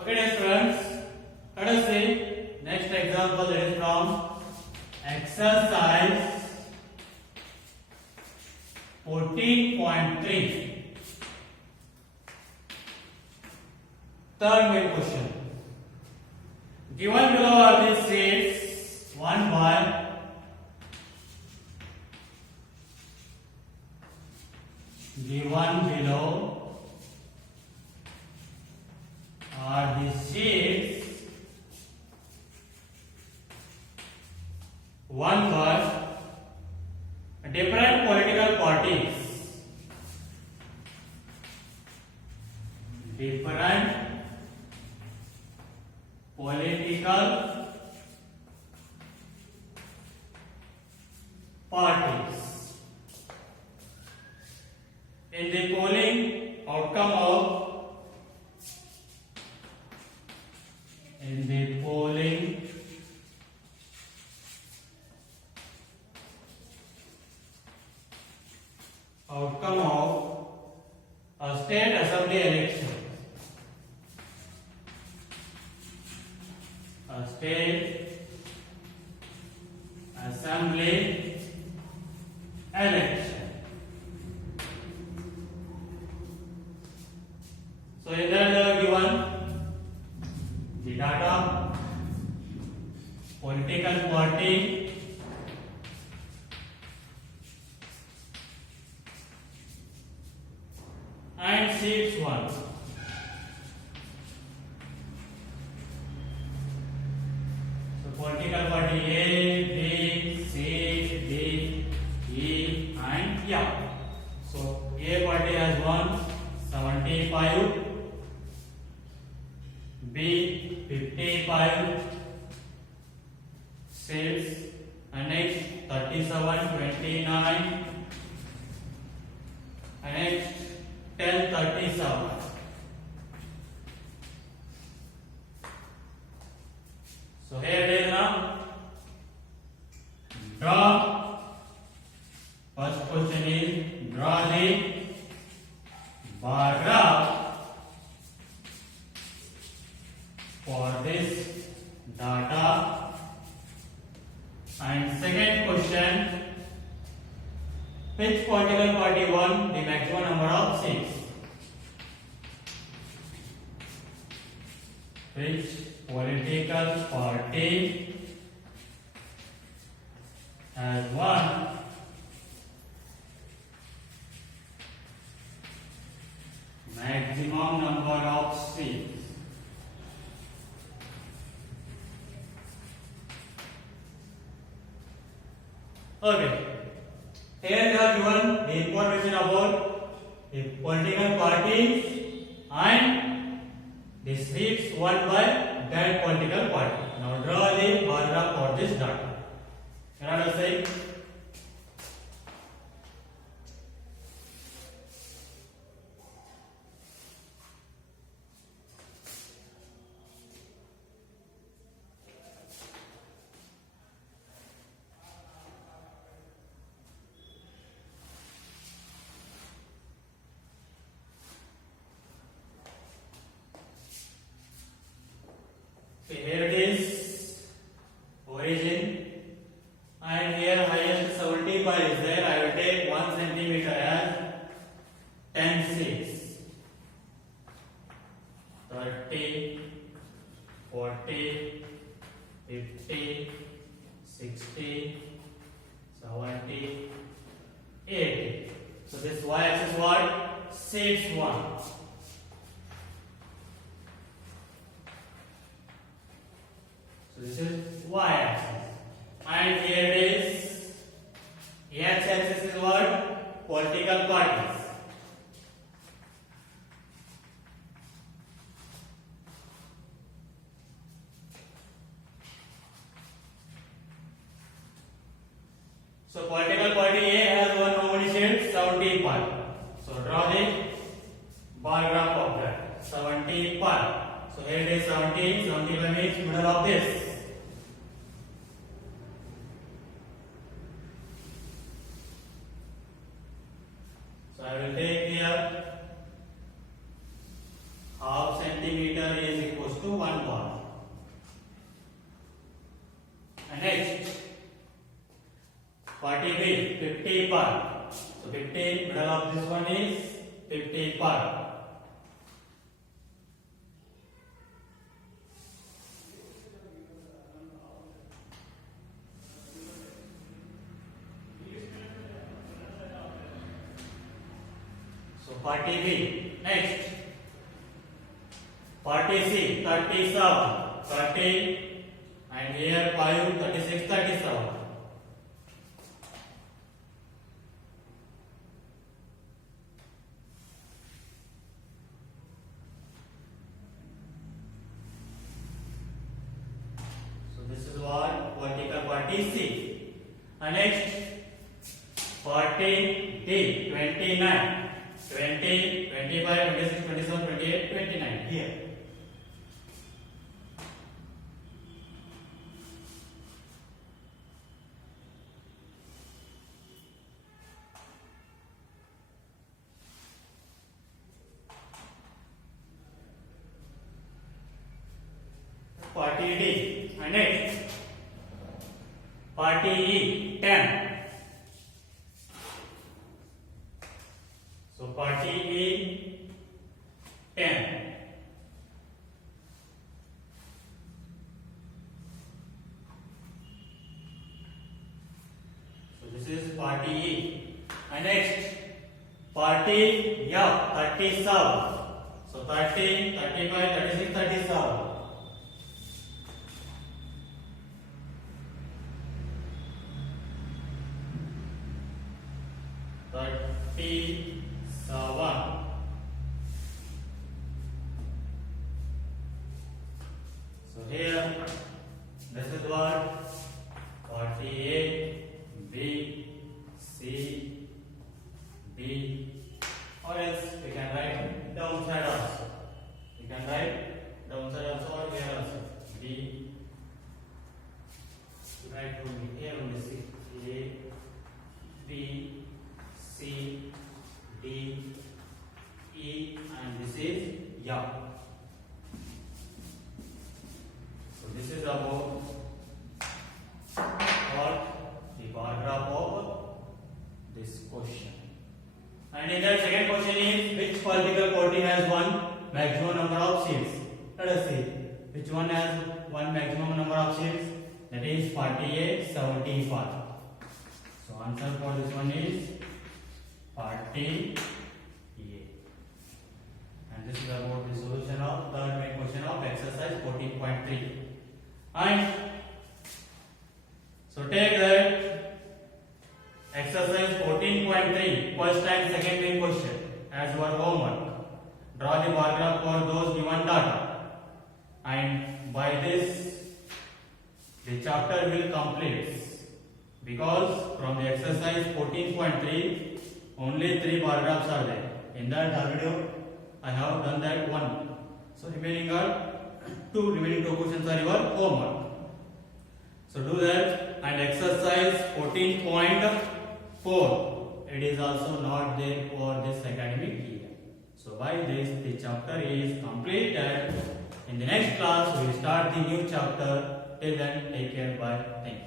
Okay, dear students, let us see next example that is from exercise 14.3. Third main question. Given below are the sheets 1 by given below are the sheets 1 by different political parties. Different political parties. In the polling outcome of a state assembly election. A state assembly election. So here they are given the data, political party, and seats 1. So political party A, B, C, D, E, and F. So A party has won 75, B 55 seats, and next 37, 29, and next 10, 37. So here it is now. Draw. First question is draw the bar graph for this data. And second question, which political party won the maximum number of seats? Which political party has won maximum number of seats? Okay. Here they are given the information about the political parties and the seats won by that political party. Now draw the bar graph for this data. Can I say? So here it is, origin, and here highest 75 is there. I will take 1 centimeter as 10 seats. 30, 40, 50, 60, 70, 80. So this y-axis what? Seats 1. This is y-axis, and here it is x-axis is what? Political parties. So political party A has won how many seats? 75. So draw the bar graph of that. 75. So here it is 70. 75 means middle of this. So I will take here half centimeter is equals 15, middle of this one is 55. So party B. Next. Party C, 37, 30, and here 5, 36, 37. So this is what vertical party C. And next, party D, 29, 20, 25, 26, 27, 28, 29. Here. Party D. And next, party E, 10. So party E, 10. So this is party E. And next, party F, 37. So 30, 35, 36, 37. So here, this is what party A, B, C, D, or else we can write downside also. We can write downside also or here also. B, right only here only C, A, B, C, D, E, and this is F. So this is about what the paragraph of this question. And in the second question is which political party has one maximum number of seats? Let us see which one has one maximum number of seats. That is party A, 75. So answer for this one is party A. And this is about the solution of third main question of exercise 14.3. And so take that exercise 14.3 first and second main question as your homework. Draw the bar graph for those given data, and by this the chapter will complete, because from the exercise 14.3 only 3 bar graphs are there. In that video I have done that one. So remaining two questions are your homework. So do that. And exercise 14.4, it is also not there for this academic year. So by this the chapter is completed. In the next class we will start the new chapter. Till then, take care. Bye. Thank you.